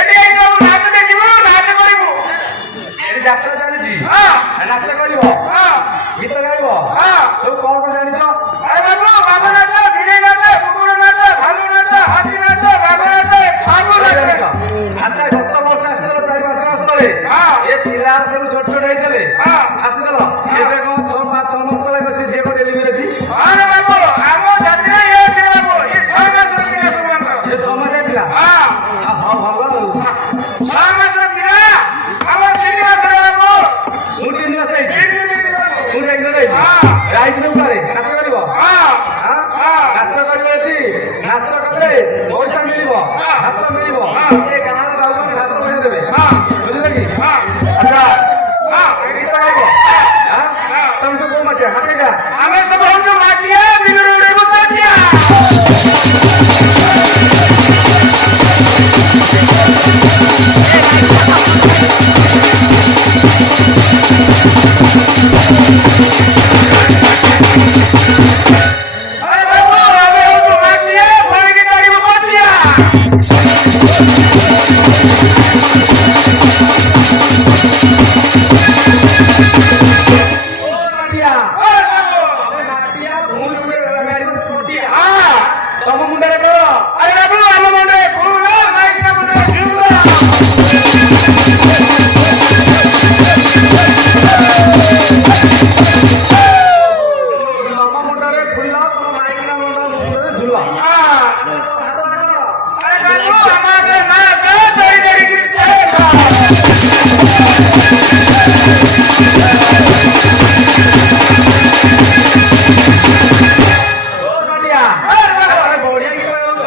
এটি এই বাবু নাচ দেখিব নাচ করিব এটি যাত্রা চালিছি হ্যাঁ নাচ করিব হ্যাঁ গীত গাইব হ্যাঁ সব কଣ কଣ জানিছ আরে বাবু বাঘ নাচ ভিড়ে নাচ কুকুর নাচ ভালু নাচ হাতি নাচ বাঘ নাচ সাগু নাচ আচ্ছা গত ବର୍ଷ ଆସିଥିଲା 4-5 ବର୍ଷ ତଳେ ହଁ ଏ ପିଲା ସବୁ ଛୋଟ ଛୋଟ ହେଇଥିଲେ ହଁ ଆସିଥିଲ ଏବେ କଣ 6-5 ବର୍ଷ ତଳେ ବସି ଝିଅ ଗୋଟେ ଡେଲିଭରି ଅଛି ଆରେ ବାବୁ ଆମ ଜାତିରେ ଇଏ ଅଛି ବାବୁ ଇଏ 6 ମାସର ପିଲା ସବୁ ଆମର ଏ 6 ମାସିଆ ପିଲା ହଁ ହଁ ଭଲ ଆଉ 6 ମାସର ପିଲା ଆମ 3 ମାସର ବାବୁ ମୁଁ 3 ମାସ ହେଇଛି ମୁଁ ଯାଇକି ହଁ ରାଇସ୍ ଉପରେ ନାଚ କରିବ ହଁ ନାଚ କରିବ ଏଠି ନାଚ କଲେ ପଇସା ମିଳିବ ହାତ ମିଳିବ ଏ ଗାଁରେ ଯାଉଛନ୍ତି ହାତ ମିଳି ଦେବେ ବୁଝିଲେ କି ଆଚ୍ଛା ଗୀତ ଗାଇବ ତମେ ସବୁ କୋଉ ମାଟିଆ ହାତେଇଟା ଆମେ ସବୁ ହଉଛୁ ମାଟିଆ ବିଲରେ ଉଡେଇବୁ ତାଟିଆ ଆରେ ବାବୁ ଆମେ ହଉଛୁ ମାଟିଆ ଫଳିକି ତାରିବୁ ମାଟିଆ ମାଟିଆ ଆରେ ବାବୁ ମାଟିଆ ଭୁଲ ଗାଡ଼ିବ ଛୋଟିଆ ହଁ ତମ ମୁଣ୍ଡରେ କର ଆରେ ବାବୁ ଆମ ମୁଣ୍ଡରେ ଫୁଲ ମାଇକିନା ମୁଣ୍ଡରେ ଝୁମୁରା ତମ ମୁଣ୍ଡରେ ଫୁଲ ତମ ମାଇକିନା ମୁଣ୍ଡରେ ଝୁଲ ଆରେ ବାବୁ ଆମର ନାଚ ଦରି ଦରିକି ଚାଲ ବଢିଆ ବଢିଆ ଗୀତ ଗାଉଛ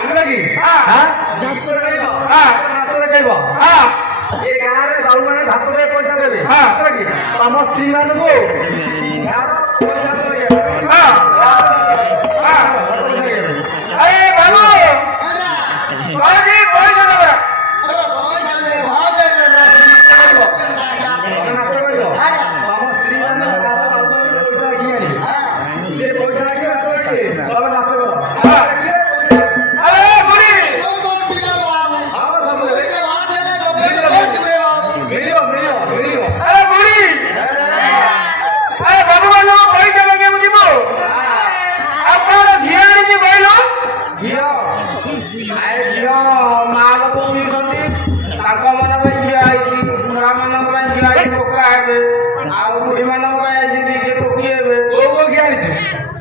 ବୁଝିଲ କି ନାଚ ଦେଖେଇବ ଏ ଗାଁରେ ବାବୁମାନେ ଭାତରେ ପଇସା ଦେବେ ବୁଝିଲ କି ତମ ସ୍ତ୍ରୀ ମାନଙ୍କୁ ଝାଡ଼ ପଇସା ଦେବେ ଆରେ ବାବୁ କଣକି ପଇସା ଦେବା ତମ ସ୍ତ୍ରୀ ମାନେ ଝାଡ଼ ପଇସା କିଏ ସେ ପଇସା ଲାଗିବ ତମେ ନାଚ କର ଆରେ ବୁଢ଼ୀ ମିଳିବ ଆରେ ବୁଢ଼ୀ ଆରେ ବାବୁ ମାନଙ୍କୁ ପଇସା ମାଗିବାକୁ ଯିବୁ ଆଉ କଣ ଘିଅ ଆଣିଛି କହିଲୁ ଘିଅ ଆରେ ଘିଅ ମା ଲୋକ ପିଉଛନ୍ତି ତାଙ୍କ ମାନଙ୍କ ପାଇଁ ଘିଅ ହେଇଛି ବୁଢା ମାନଙ୍କ ପାଇଁ ଘିଅ ହେଇଛି ପୋକା ହେବେ ଆଉ ବୁଢୀ ମାନଙ୍କ ପାଇଁ ହେଇଛି ସେ ଟୋକି ହେବେ କୋଉ କୋଉ ଘିଅ ହେଇଛି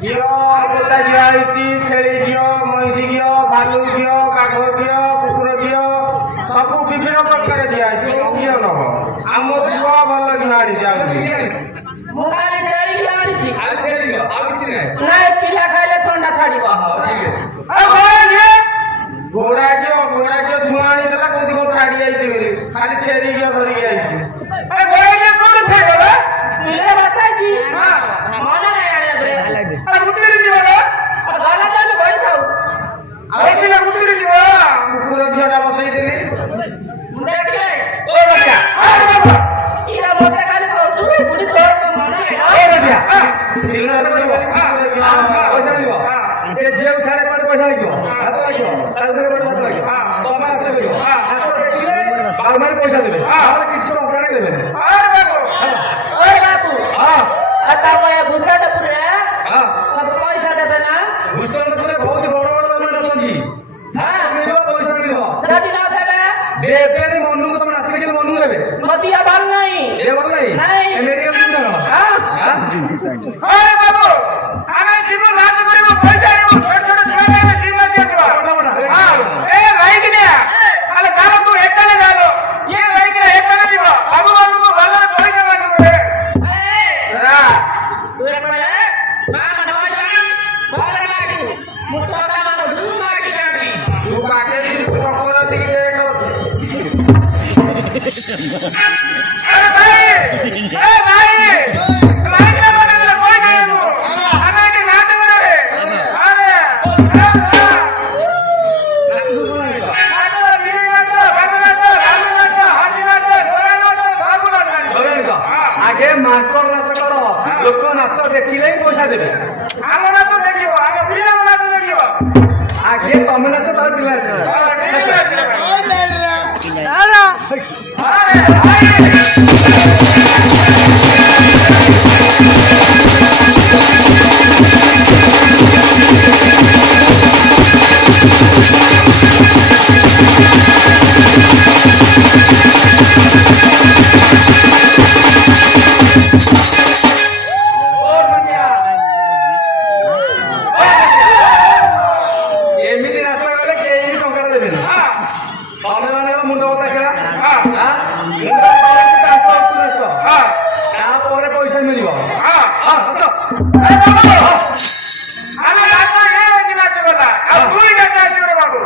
ଘିଅ ଗୋଟା ଘିଅ ହେଇଛି ଛେଳି ଘିଅ ମଇଁଷି ଘିଅ ଭାଲୁ ଘିଅ ବାଘ ଘିଅ କୁକୁର ଘିଅ ସବୁ ବିଭିନ୍ନ ପ୍ରକାର ଘିଅ ହେଇଛି କୋଉ ଘିଅ ନବ ଆମ ପୁଅ ଭଲ ଘିଅ ଆଣିଛି ଆଉ ମୁଁ ଖାଲି ଛେଳି ଘିଅ ଆଣିଛି ଆଉ ଛେଳି ଘିଅ ଆଉ କିଛି ନାହିଁ ନାଇଁ ପିଲା ଖାଇଲେ ଥଣ୍ଡା ଛାଡିବ ଆଉ କଣ ଘିଅ ଘୋଡ଼ା ଘିଅ ଛୁଆ ଆଣିଥିଲା କହୁଛି କଣ ଛାଡି ଯାଇଛି ବୋଲି ଖାଲି ଛେଳି ଘିଅ ଧରିକି ଯାଇଛି ଆରେ ଘୋଡ଼ା ଘିଅ କଣ ଖାଇଗଲା ଚୁଲିରେ ବସାଇଛି ମନେ ନାହିଁ ଆଣିବା ଆରେ ଗୁଟିରେ ଯିବ ନା ଗଲା ତ ଆମେ କହିଥାଉ ଆଉ ସିନା ଗୁଟିରେ ଯିବ କୁକୁର ଘିଅଟା ବସେଇଥିଲି ଦେଖିଲେ ଓ ରକ୍ଷା ଆରେ ବାବୁ ଇରା ମତେ ଖାଲି କହୁଛୁ ବୁଢୀ ତୋର ତ ମନେ ଓ ନାହିଁ ରକ୍ଷା ସିଗ୍ନେଚର କରିବ ପଇସା ମିଳିବ ସେ ଝିଅକୁ ଛାଡେ କୁଆଡେ ପଇସା ଲାଗିବ ହାତ ଲାଗିବ ତା ଭିତରେ କୁଆଡେ ହାତ ଲାଗିବ ତମେ ହାତ ଲାଗିବ ହାତ ଦେଖିଲେ ବାରମ୍ବାର ପଇସା ଦେବେ ତାହେଲେ କିଛି ଟଙ୍କା ଦେବେନି ଆରେ ବାବୁ ଓଏ ବାବୁ ହଁ ଆଉ ତାପରେ ଭୂଷାଟ ପୁରରେ ହଁ ସବୁ ପଇସା ଦେବେ ନା ଭୂଷଣପୁରରେ ବହୁତ ବଡ ବଡ ଲୋକ ଅଛନ୍ତି ମିଳିବ ପଇସା ମିଳିବ ଯଦି ନ ଦେବେ ଦେବେନି ମନକୁ ତମେ ନାଚ ଦେଖିଲେ ମନକୁ ଦେବେ ମୋ ଦିହ ଭଲ ନାହିଁ ଏ ଭଲ ନାହିଁ ନାଇଁ। ମେଡିକାଲ ଯିବୁ ନା କଣ ଆରେ ବାବୁ ଆମେ ଯିବୁ ନାଚ କରିବୁ ପଇସା ଆଣିବୁ ଛୋଟ ଛୋଟ ଛୁଆ ଖାଇବେ 2 ମାସିଆ ଛୁଆ ଏ ଭାଇକି ନିଆ ଆରେ କାମ ତୁ ଏକାଲେ ଯାलो ଇଏ ଭାଇକି ଏକାଲେ ଯିବ ବାବୁ ବାବୁଙ୍କୁ ଭଲରେ ପଇସା ମାଗିବୁ ରେ ତୁ ଏପଟେ ମା ମନ ଭାଇ ଭଲ ଲାଗୁ ମୁଁ ତ ତା ମନ ଧୁ ମାଗି ଯାବି ତୁ ବାକେ ଶଙ୍କର ଟିକେ ରେଟ୍ ଅଛି ଆରେ ଭାଇ ଏ ଭାଇ ଭାଇକି ନା ପଇସା ଆଣିବୁ ଆମେ ଏଠି ନାଚ କରିବେ ଆରେ ଆଗେ ମାଙ୍କଡ ନାଚ କର ଲୋକ ନାଚ ଦେଖିଲେ ହିଁ ପଇସା ଦେବେ ଆମ ନାଚ ଦେଖିବ ଆମ ପିଲାଙ୍କ ନାଚ ଦେଖିବ ଆଗେ ତମେ ନାଚ ତାର ପିଲା ନାଚ ଠିକ ଅଛି ଏମିତି ରାସ୍ତା ଗଲେ କେହି ବି ଟଙ୍କା ଦେବେନି ତମେ ମାନେ ମୁଣ୍ଡ କଥା ଖେଳା ତାପରେ ପଇସା ମିଳିବ ଆମେ ନାଚ ନାଚ କଥା ଆଉ ଦୁଇ ନାଚ ଆସିବ ବାବୁ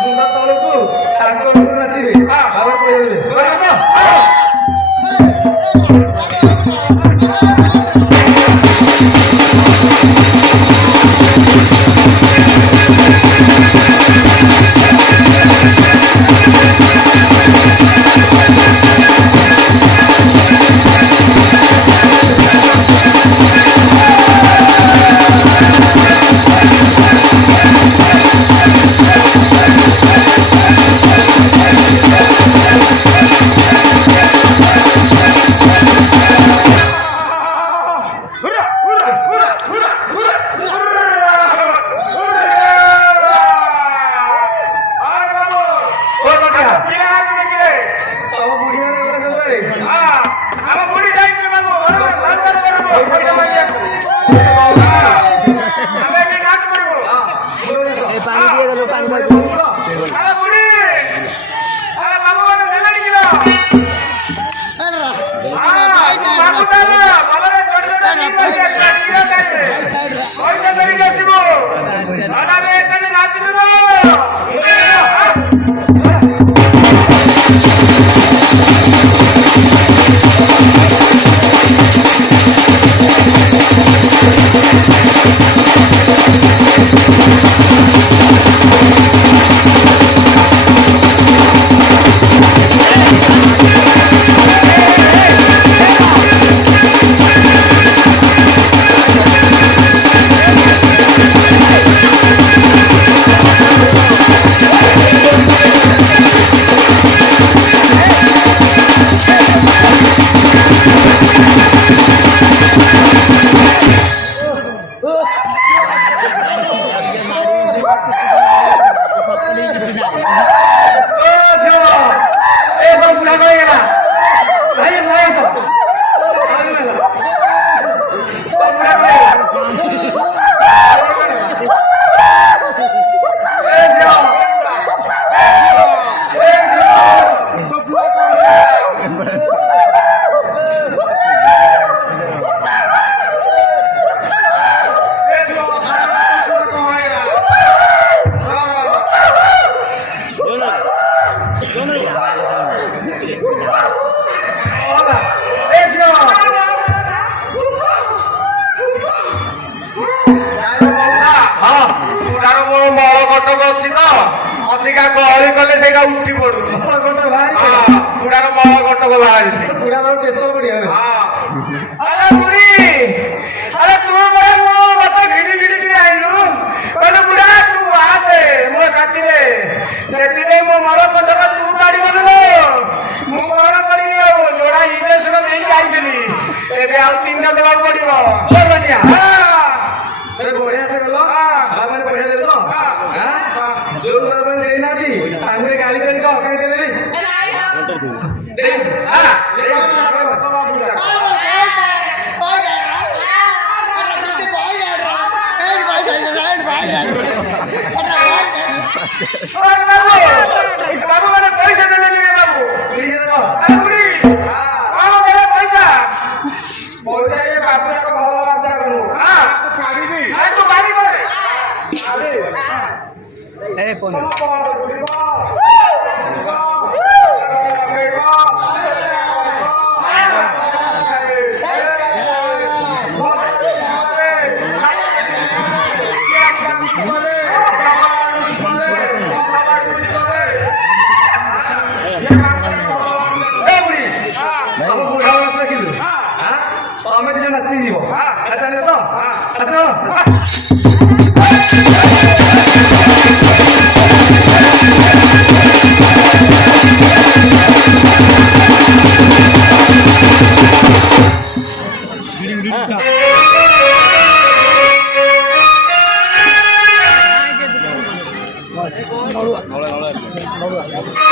ମୁଣ୍ଡ ତଳକୁ ତାଙ୍କ ନାଚିବେ ତାପରେ କହିଦେବେ Thank you. ନାଇଁ ମଉସା ହଁ ତୁଟାର ମୋ ମଳ କଟକ ଅଛି ତ ଅଧିକା ଗହଳି କଲେ ସେଇଟା ଉଠି ପଡୁଛି ତୁଟାର ମଳ କଟକ ବାହାରିଛି ହଁ अरे बुढ़ी अरे तू बड़ा मो मत घिड़ी घिड़ी के आइलु कहले बुढ़ा तू आसे मो साथी रे सेती रे मो मरो कटक तू गाड़ी बनलो मु कौन करिनी आ जोड़ा इन्वेस्ट में देई आइथिली एबे आ तीनटा देबा पड़िबो ओ बनिया हां अरे बढ़िया से गलो हमने पैसा दे दो हां जो बाबा देना जी हमरे गाड़ी देने का हक दे ले दे हां ओ बाबू मैंने पैसा दे लेनी रे बाबू अरे बुढ़ी कौन देले पैसा ପଇସା ଇଏ ବାବୁଟାକ ଭଲ ବାବୁଟା କରୁ हां ଛାଡ଼ିବି अरे तू गाड़ी करे ଆମେ ଦି ଜଣ ଆସିଯିବ ଆଚ୍ଛା ତ ଆଚ୍ଛା Nolua.